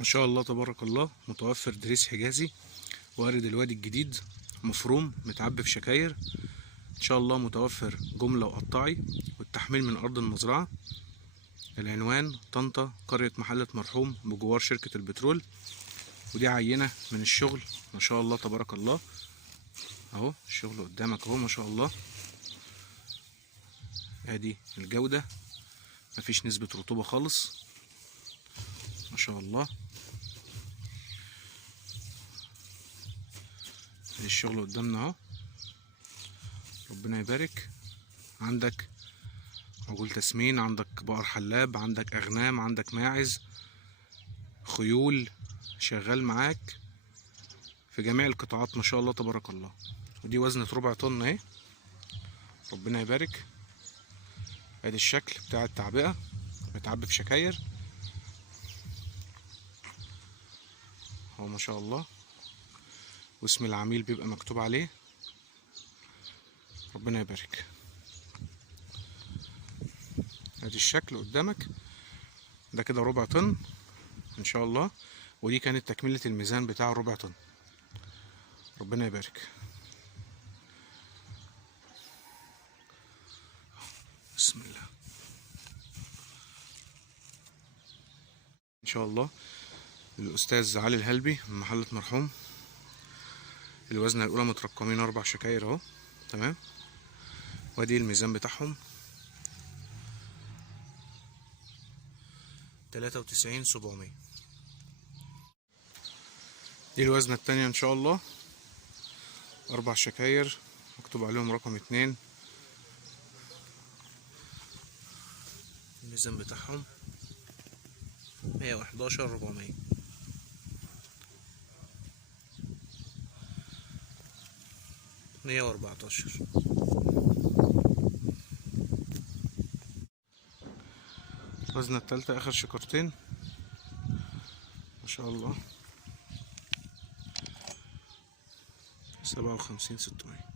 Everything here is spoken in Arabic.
ما شاء الله تبارك الله، متوفر دريس حجازي وارد الوادي الجديد، مفروم متعبي في شكاير ان شاء الله. متوفر جملة وقطاعي والتحميل من ارض المزرعة. العنوان طنطا، قرية محلة مرحوم بجوار شركة البترول. ودي عينة من الشغل ما شاء الله تبارك الله اهو، الشغل قدامك اهو ما شاء الله. ادي الجودة، مفيش نسبة رطوبة خالص ما شاء الله. ادي الشغل قدامنا اهو، ربنا يبارك. عندك عجول تسمين، عندك بقر حلاب، عندك اغنام، عندك ماعز، خيول، شغال معاك في جميع القطاعات ما شاء الله تبارك الله. ودي وزنة ربع طن اهي، ربنا يبارك. ادي الشكل بتاع التعبئة، متعبي في شكاير اهو ما شاء الله، واسم العميل بيبقى مكتوب عليه، ربنا يبارك. ادي الشكل قدامك، ده كده ربع طن ان شاء الله. ودي كانت تكملة الميزان بتاع ربع طن، ربنا يبارك. بسم الله ان شاء الله. الاستاذ علي الهلبي من محلة مرحوم. الوزنة الاولى مترقمين 4 شكاير اهو تمام. وادي الميزان بتاعهم 93,700. دي الوزنة التانية ان شاء الله، 4 شكاير مكتوب عليهم رقم 2. الميزان بتاعهم 111,400. مية واربعتاشر. الوزنة التالتة اخر شكرتين ما شاء الله، 57,600.